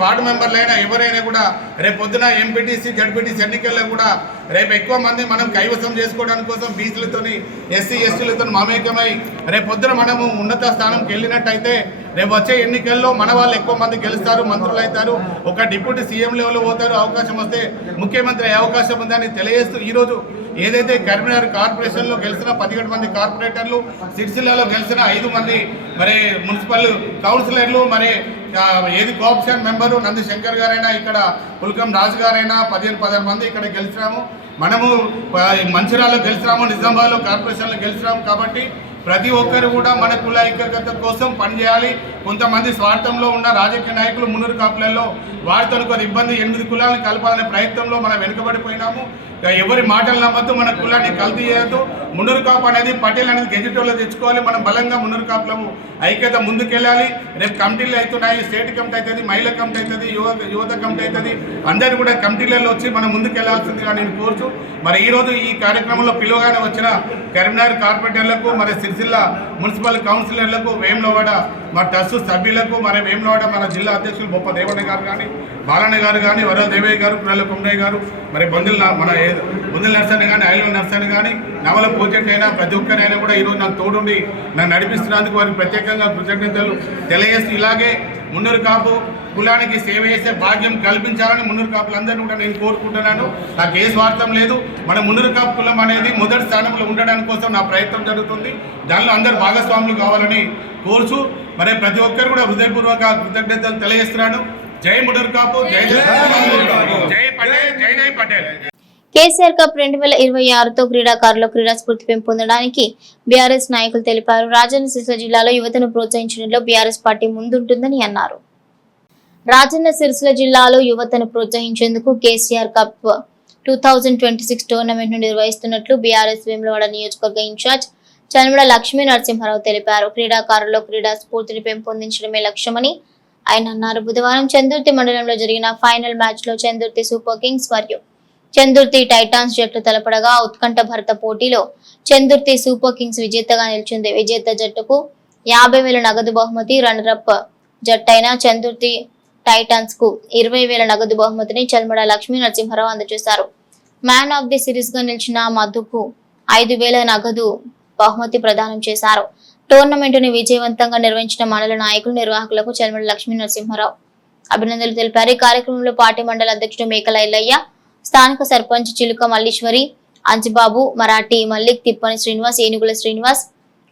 వార్డు మెంబర్లైనా ఎవరైనా కూడా రేపు పొద్దున ఎంపీటీసీ, జడ్పీటీసీ ఎన్నికల్లో కూడా రేపు ఎక్కువ మంది మనం కైవసం చేసుకోవడానికి కోసం బీసీలతోని, ఎస్సీ ఎస్టీలతో మమేకమై రేపు పొద్దున మనము ఉన్నత స్థానంకి వెళ్ళినట్టయితే రేపు వచ్చే ఎన్నికల్లో మన వాళ్ళు ఎక్కువ మంది గెలుస్తారు, మంత్రులు అవుతారు, ఒక డిప్యూటీ సీఎం లెవెల్లో పోతారు. అవకాశం వస్తే ముఖ్యమంత్రి అయ్యే అవకాశం ఉందని తెలియజేస్తూ ఈరోజు ఏదైతే కరీంనగర్ కార్పొరేషన్లో గెలిచిన 17 మంది కార్పొరేటర్లు, సిరిసిల్లలో గెలిచిన 5 మంది మరి మున్సిపల్ కౌన్సిలర్లు, మరి ఏది కోఆప్షన్ మెంబరు నంది శంకర్ గారైనా, ఇక్కడ పుల్కం రాజు గారైనా 15 మంది ఇక్కడ గెలిచినాము. మనము మంచిర్యాలలో గెలిచినాము, నిజామాబాద్లో కార్పొరేషన్లో గెలిచినాము. కాబట్టి ప్రతి ఒక్కరు కూడా మన కుల ఐక్యత కోసం పనిచేయాలి. కొంతమంది స్వార్థంలో ఉన్న రాజకీయ నాయకులు మున్నూరు కాపులలో వారితో కొంత ఇబ్బంది 8 కులాలను కలపాలనే ప్రయత్నంలో మనం వెనుకబడిపోయినాము. ఎవరి మాటలు నమ్మద్దు, మన కులాన్ని కల్తీ చేయొద్దు. మున్నూరు కాపు అనేది పటేల్ అనేది గెజిటోలో తెచ్చుకోవాలి. మనం బలంగా మున్నూరు కాపులము ఐక్యత ముందుకెళ్ళాలి. రేపు కమిటీలు అవుతున్నాయి, స్టేట్ కమిటీ అవుతుంది, మహిళా కమిటీ అవుతుంది, యువత కమిటీ అవుతుంది. అందరూ కూడా కమిటీలలో వచ్చి మనం ముందుకెళ్లాల్సిందిగా నేను కోరుచు మరి ఈరోజు ఈ కార్యక్రమంలో పిలువగానే వచ్చిన కరీంనగర్ కార్పొరేటర్లకు, మరి సిరిసిల్ల మున్సిపల్ కౌన్సిలర్లకు, వేములవాడ మా ట్రస్ట్ సభ్యులకు, మరి వేములవాడ మన జిల్లా అధ్యక్షులు బొప్ప దేవన్న గారు కానీ, బాలన్న గారు కానీ, వరద దేవయ్య గారు, పురల కొమ్మయ్య గారు, మరి బొందిల్ నర్సని కానీ, ఐలో నర్సని కానీ, నవల పోచెట్ అయినా ప్రతి ఒక్కరైనా కూడా ఈరోజు నాకు తోడుండి నన్ను నడిపిస్తున్నందుకు వారికి ప్రత్యేకంగా కృతజ్ఞతలు తెలియజేస్తూ ఇలాగే మున్నూరు కాపు కులానికి సేవ చేసే భాగ్యం కల్పించాలని మున్నూరు కాపులందరినీ కూడా నేను కోరుకుంటున్నాను. నాకు ఏ స్వార్థం లేదు. మన మున్నూరు కాపు కులం అనేది మొదటి స్థానంలో ఉండడానికి కోసం నా ప్రయత్నం జరుగుతుంది. దానిలో అందరు భాగస్వాములు కావాలని కోరుచు మరి ప్రతి ఒక్కరు కూడా హృదయపూర్వక కృతజ్ఞతలు తెలియజేస్తున్నాను. జై మున్నూరు కాపు, జై జై పటేల్, జై జై పటేల్. కేసీఆర్ కప్ 2026తో క్రీడాకారులు క్రీడా స్ఫూర్తి పెంపొందడానికి బీఆర్ఎస్ నాయకులు తెలిపారు. రాజన్న సిరిసిల్ల జిల్లాలో యువతను ప్రోత్సహించడంలో బీఆర్ఎస్ పార్టీ ముందుంటుందని అన్నారు. రాజన్న సిరిసిల్ల జిల్లాలో యువతను ప్రోత్సహించేందుకు కేసీఆర్ కప్ 2026 టోర్నమెంట్ ను నిర్వహిస్తున్నట్లు బీఆర్ఎస్ వేములవాడ నియోజకవర్గ ఇన్ఛార్జ్ చల్మడ లక్ష్మీ నరసింహారావు తెలిపారు. క్రీడాకారుల్లో క్రీడా స్ఫూర్తిని పెంపొందించడమే లక్ష్యమని ఆయన అన్నారు. బుధవారం చందుర్తి మండలంలో జరిగిన ఫైనల్ మ్యాచ్ లో చందుర్తి సూపర్ కింగ్స్ మరియు చందుర్తి టైటాన్స్ జట్లు తలపడగా ఉత్కంఠ భరత పోటీలో చందుర్తి సూపర్ కింగ్స్ విజేతగా నిలిచింది. విజేత జట్టుకు 50,000 నగదు బహుమతి, రన్నరప్ జట్టైన చందుర్తి టైటాన్స్ కు 20,000 నగదు బహుమతిని చల్మడ లక్ష్మీ నరసింహారావు అందజేశారు. మ్యాన్ ఆఫ్ ది సిరీస్ గా నిలిచిన మధుకు 5,000 నగదు బహుమతి ప్రదానం చేశారు. టోర్నమెంటుని విజయవంతంగా నిర్వహించిన మండల నాయకులు, నిర్వాహకులకు చల్మడ లక్ష్మీ నరసింహారావు అభినందనలు తెలిపారు. ఈ కార్యక్రమంలో పార్టీ మండల అధ్యక్షుడు మేకల ఎల్లయ్య, స్థానిక సర్పంచ్ చిలుక మల్లీశ్వరి, అంజిబాబు, మరాఠీ మల్లిక్, తిప్పని శ్రీనివాస్, ఏనుగుల శ్రీనివాస్,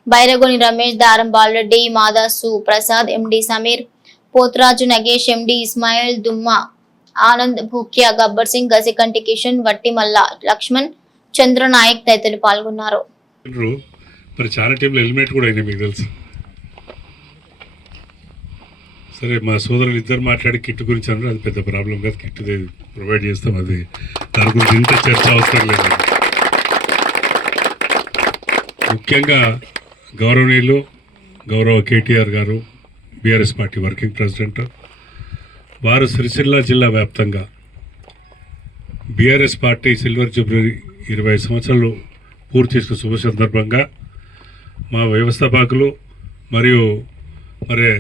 బైరగోని రమేష్, దారం బాలరెడ్డి, మాదాసు ప్రసాద్, ఎండి సమీర్, పోతురాజు నగేష్, ఎండి ఇస్మాయిల్, దుమ్మ ఆనంద్, భూక్యా, గబ్బర్ సింగ్, గసికంటి కిషన్, వట్టి మల్ల లక్ష్మణ్, చంద్రనాయక్ తదితరులు పాల్గొన్నారు. మరి చాలా టీంలు ఎలిమినేట్ కూడా అయినాయి, మీకు తెలుసు. సరే, మా సోదరులు ఇద్దరు మాట్లాడి కిట్ గురించి అన్నారు. అది పెద్ద ప్రాబ్లం కాదు, కిట్ ప్రొవైడ్ చేస్తాం. అది దాని గురించి ఇంత చర్చ అవసరం లేదు. ముఖ్యంగా గౌరవనీయులు గౌరవ కేటీఆర్ గారు, బీఆర్ఎస్ పార్టీ వర్కింగ్ ప్రెసిడెంట్, వారు సిరిసిల్ల జిల్లా వ్యాప్తంగా బీఆర్ఎస్ పార్టీ సిల్వర్ జూబ్లీ 20 సంవత్సరాలు పూర్తి చేసుకున్న శుభ సందర్భంగా మా వ్యవస్థాపకులు మరియు మరి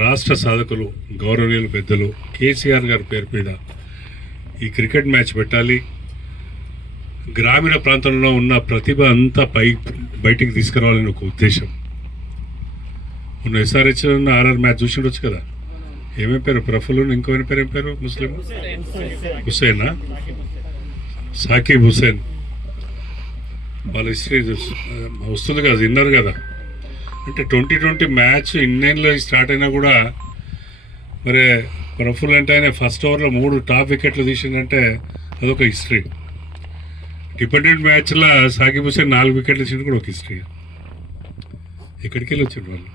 రాష్ట్ర సాధకులు గౌరవనీయులు పెద్దలు కేసీఆర్ గారి పేరు మీద ఈ క్రికెట్ మ్యాచ్ పెట్టాలి. గ్రామీణ ప్రాంతంలో ఉన్న ప్రతిభ అంతా బయటికి తీసుకురావాలని ఒక ఉద్దేశం. మొన్న ఎస్ఆర్హెచ్ ఆర్ఆర్ మ్యాచ్ చూసి ఉండొచ్చు కదా. ఏమేం పేరు? ప్రఫుల్, ఇంకో పేరు ఏం పేరు? ముస్లిం హుసేనా, సాకిబ్ హుసేన్. వాళ్ళ హిస్టరీ వస్తుంది కదా, విన్నారు కదా. అంటే 2020 మ్యాచ్ ఇండియన్లో స్టార్ట్ అయినా కూడా మరి ప్రఫుల్ అంటే ఆయన ఫస్ట్ ఓవర్లో 3 టాప్ వికెట్లు తీసిందంటే అదొక హిస్టరీ. డిపెండెంట్ మ్యాచ్లో సాకిబ్ హుసేన్ 4 వికెట్లు తీసింది కూడా ఒక హిస్టరీ. ఎక్కడికి వెళ్ళి వచ్చిండు వాళ్ళు.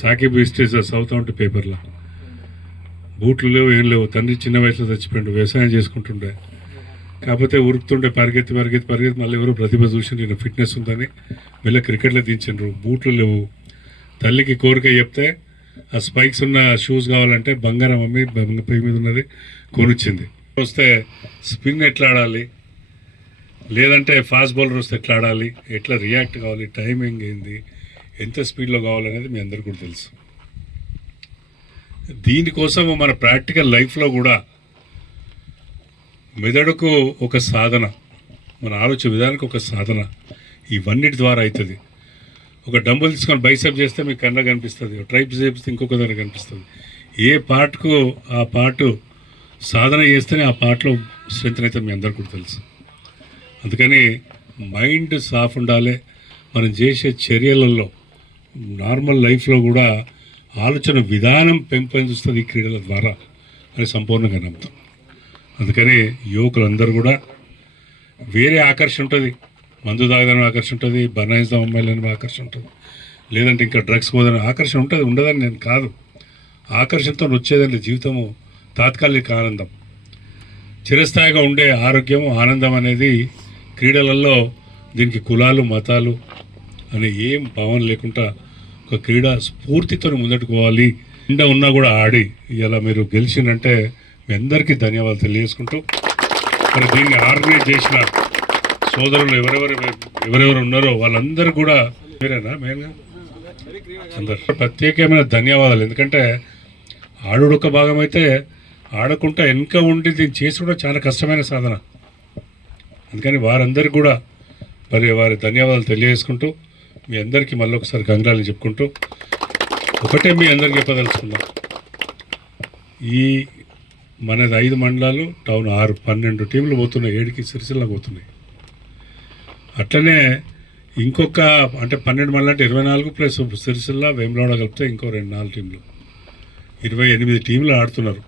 సాకిబ్ హిస్టరీ సౌత్ అవుట్ పేపర్లో. బూట్లు లేవు, ఏం లేవు. తండ్రి చిన్న వయసులో చచ్చిపోయిండు, వ్యవసాయం చేసుకుంటుండే. కాకపోతే ఉరుకుతుండే, పరిగెత్తి మళ్ళీ ఎవరో ప్రతిభ చూసి నేను ఫిట్నెస్ ఉందని వీళ్ళ క్రికెట్లో దించిండ్రు. బూట్లు లేవు. తల్లికి కోరిక చెప్తే ఆ స్పైక్స్ ఉన్న షూస్ కావాలంటే బంగారం అమ్మి పై మీద ఉన్నది కొనిచ్చింది. వస్తే స్పిన్ ఎట్లా ఆడాలి, లేదంటే ఫాస్ట్ బౌలర్ వస్తే ఎట్లా ఆడాలి, ఎట్లా రియాక్ట్ కావాలి, టైమింగ్ ఏంది, ఎంత స్పీడ్లో కావాలనేది మీ అందరికీ కూడా తెలుసు. దీనికోసం మన ప్రాక్టికల్ లైఫ్లో కూడా మెదడుకు ఒక సాధన, మన ఆలోచన విధానానికి ఒక సాధన, ఇవన్నిటి ద్వారా అవుతుంది. ఒక డంబుల్ తీసుకొని బైసెప్ చేస్తే మీకు కన్నా కనిపిస్తుంది, ట్రైప్ చేస్తే ఇంకొక దగ్గర కనిపిస్తుంది. ఏ పార్ట్కు ఆ పార్ట్ సాధన చేస్తేనే ఆ పార్ట్లో స్ట్రెంత్ అయితే మీ అందరికీ కూడా తెలుసు. అందుకని మైండ్ సాఫ్ ఉండాలి. మనం చేసే చర్యలలో నార్మల్ లైఫ్లో కూడా ఆలోచన విధానం పెంపొందిస్తుంది ఈ క్రీడల ద్వారా అని సంపూర్ణంగా నమ్ముతాం. అందుకని యువకులందరూ కూడా వేరే ఆకర్షణ ఉంటుంది, మందు తాగడానికి ఆకర్షణ ఉంటుంది, బనాయిస్తాం అమ్మాయిలని ఆకర్షణ ఉంటుంది, లేదంటే ఇంకా డ్రగ్స్ పోదని ఆకర్షణ ఉంటుంది. ఉండదని నేను కాదు, ఆకర్షణతో వచ్చేదండి జీవితము తాత్కాలిక ఆనందం. చిరస్థాయిగా ఉండే ఆరోగ్యము, ఆనందం అనేది క్రీడలలో దీనికి కులాలు, మతాలు అనే ఏం భావన లేకుండా ఒక క్రీడా స్ఫూర్తితో ముందట్టుకు పోవాలి. నిండా ఉన్నా కూడా ఆడి ఇలా మీరు గెలిచిందంటే మీ అందరికీ ధన్యవాదాలు తెలియజేసుకుంటూ, మరి దీన్ని ఆర్గనైజ్ చేసిన సోదరులు ఎవరెవరు ఉన్నారో వాళ్ళందరూ కూడా మీరేనా మెయిన్గా అందరు ప్రత్యేకమైన ధన్యవాదాలు. ఎందుకంటే ఆడు ఒక భాగం అయితే ఆడకుండా వెనుక ఉండి దీన్ని చేసి కూడా చాలా కష్టమైన సాధన. అందుకని వారందరికీ కూడా మరి వారి ధన్యవాదాలు తెలియజేసుకుంటూ మీ అందరికీ మళ్ళీ ఒకసారి కంగ్రాలు చెప్పుకుంటూ ఒకటే మీ అందరికి చెప్పదలుచుకున్నాం, ఈ మనది 5 మండలాలు, టౌన్ 6, 12 టీంలు పోతున్నాయి, 7కి సిరిసిల్ల పోతున్నాయి. అట్లనే ఇంకొక అంటే 12 మండలం అంటే 24 ప్లస్ సిరిసిల్ల వేములవాడ కలిపితే ఇంకో 2-4 టీంలు 28 టీంలు ఆడుతున్నారు.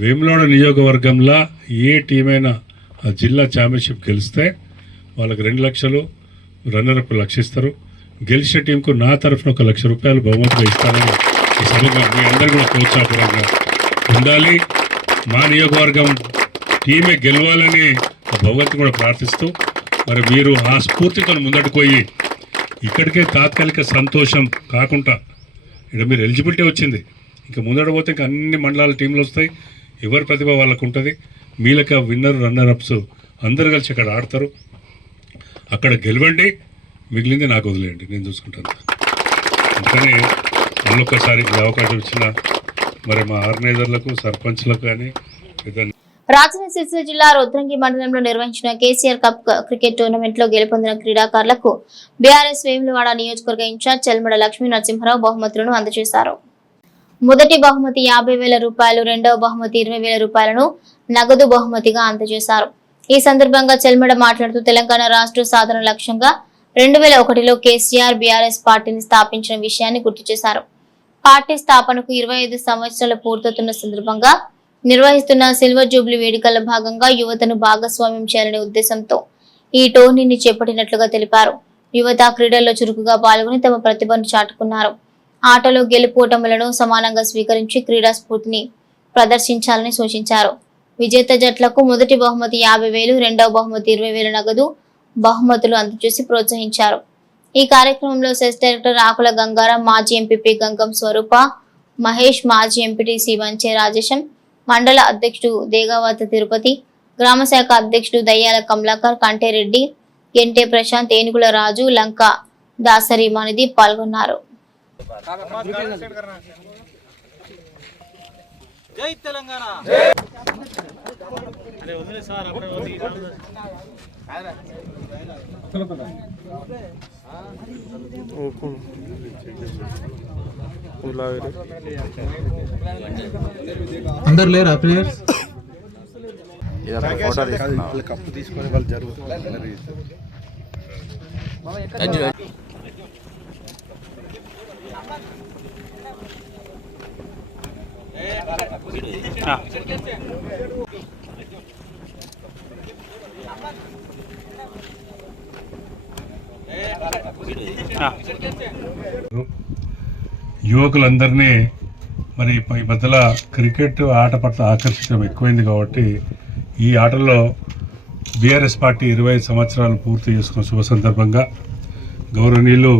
వేములవాడ నియోజకవర్గంలో ఏ టీమైనా ఆ జిల్లా ఛాంపియన్షిప్ గెలిస్తే వాళ్ళకి 2 లక్షలు, రన్నరప్ 1 లక్ష ఇస్తారు. గెలిచిన టీంకు నా తరఫున 1 లక్ష రూపాయలు బహుమతిగా ఇస్తానని ఈ సభగా మీ అందరూ కూడా ప్రోత్సాహపరంగా ఉండాలి. మా నియోజకవర్గం టీమే గెలవాలని భగవంతుని కూడా ప్రార్థిస్తూ మరి మీరు ఆ స్ఫూర్తితో ముందటికి పోయి ఇక్కడికే తాత్కాలిక సంతోషం కాకుండా ఇక్కడ మీరు ఎలిజిబిలిటీ వచ్చింది, ఇంకా ముందట పోతే ఇంకా అన్ని మండలాల టీంలు వస్తాయి, ఎవరి ప్రతిభ వాళ్ళకు ఉంటుంది. మీలక విన్నర్ రన్నరప్స్ అందరు కలిసి అక్కడ ఆడతారు. అక్కడ గెలవండి, మిగిలింది నాకు వదిలేయండి, నేను చూసుకుంటాను. అందుకని మళ్ళొక్కసారి ఈ అవకాశం ఇచ్చిన మరి మా ఆర్గనైజర్లకు, సర్పంచ్లకు కానీ రాజన్న సిరిసిల్ల జిల్లా రుద్రంగి మండలంలో నిర్వహించిన కేసీఆర్ కప్ క్రికెట్ టోర్నమెంట్ లో గెలుపొందిన క్రీడాకారులకు బీఆర్ఎస్ వేములవాడ నియోజకవర్గ ఇన్ఛార్జ్ చెల్మడ లక్ష్మీ నరసింహారావు బహుమతులను అందజేశారు. మొదటి బహుమతి 50,000 రూపాయలు, రెండవ బహుమతి 20,000 రూపాయలను నగదు బహుమతిగా అందజేశారు. ఈ సందర్భంగా చెల్మడ మాట్లాడుతూ తెలంగాణ రాష్ట్ర సాధన లక్ష్యంగా 2001లో కేసీఆర్ బీఆర్ఎస్ పార్టీని స్థాపించిన విషయాన్ని గుర్తు చేశారు. పార్టీ స్థాపనకు 25 సంవత్సరాలు పూర్తవుతున్న సందర్భంగా నిర్వహిస్తున్న సిల్వర్ జూబ్లీ వేడుకల భాగంగా యువతను భాగస్వామ్యం చేయాలనే ఉద్దేశంతో ఈ టోర్నీని చేపట్టినట్లుగా తెలిపారు. యువత క్రీడల్లో చురుకుగా పాల్గొని తమ ప్రతిభను చాటుకున్నారు. ఆటలో గెలుపోటములను సమానంగా స్వీకరించి క్రీడా స్ఫూర్తిని ప్రదర్శించాలని సూచించారు. విజేత జట్లకు మొదటి బహుమతి 50,000, రెండవ బహుమతి 20,000 నగదు బహుమతులు అందజేసి ప్రోత్సహించారు. ఈ కార్యక్రమంలో సెస్ డైరెక్టర్ ఆకుల గంగారాం, మాజీ ఎంపీపీ గంగం స్వరూప, మహేష్, మాజీ ఎంపీటీసీ వంచే రాజేశం, మండల అధ్యక్షుడు దేగావత తిరుపతి, గ్రామ శాఖ అధ్యక్షుడు దయ్యాల కమలాకర్, కంటేరెడ్డి, గెంటే ప్రశాంత్, ఏనుగుల రాజు, లంక దాసరి మనిది పాల్గొన్నారు. జై తెలంగాణ. అందరు లేరా ప్లేయర్స్? కప్పు తీసుకొని వాళ్ళు జరుగుతుంది. యువకులందరినీ మరి ఈ మధ్యలో క్రికెట్ ఆట పట్ల ఆకర్షించడం ఎక్కువైంది కాబట్టి ఈ ఆటలో బీఆర్ఎస్ పార్టీ 25 సంవత్సరాలు పూర్తి చేసుకున్న శుభ సందర్భంగా గౌరవనీయులు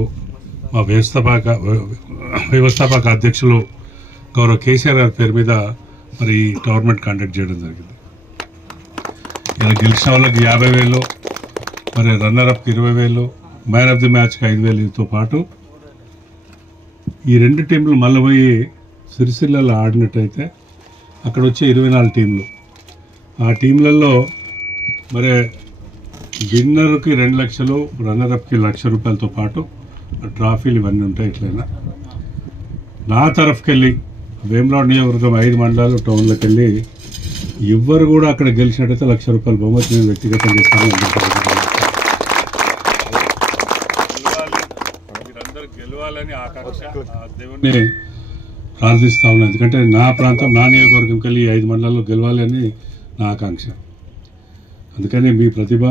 మా వ్యవస్థాపక అధ్యక్షులు గౌరవ కేసీఆర్ గారి పేరు మీద మరి ఈ టోర్నమెంట్ కండక్ట్ చేయడం జరిగింది. ఇలా గెలిచిన వాళ్ళకి 50,000, మరి రన్నరప్కి 20,000, మ్యాన్ ఆఫ్ ది మ్యాచ్కి 5,000తో పాటు ఈ 2 టీంలు మళ్ళీ పోయి సిరిసిల్లలో ఆడినట్టయితే అక్కడ వచ్చే 24 టీంలు, ఆ టీంలలో మరి విన్నర్కి 2 లక్షలు, రన్నరప్కి 1 లక్ష రూపాయలతో పాటు ట్రాఫీలు ఇవన్నీ ఉంటాయి. ఇట్లయినా నా తరఫుకెళ్ళి వేములవాడ నియోజకవర్గం 5 మండలాలు టౌన్లోకి వెళ్ళి ఎవ్వరు కూడా అక్కడ గెలిచినట్టయితే 1 లక్ష రూపాయల బహుమతి నేను వ్యక్తిగతంగా చేస్తాను. మీరందరూ గెలవాలని ఆకాంక్ష దేవుణ్ణి ప్రార్థిస్తా ఉన్నాను. ఎందుకంటే నా ప్రాంతం, నా నియోజకవర్గంకి వెళ్ళి 5 మండలాల్లో గెలవాలని నా ఆకాంక్ష. అందుకని మీ ప్రతిభ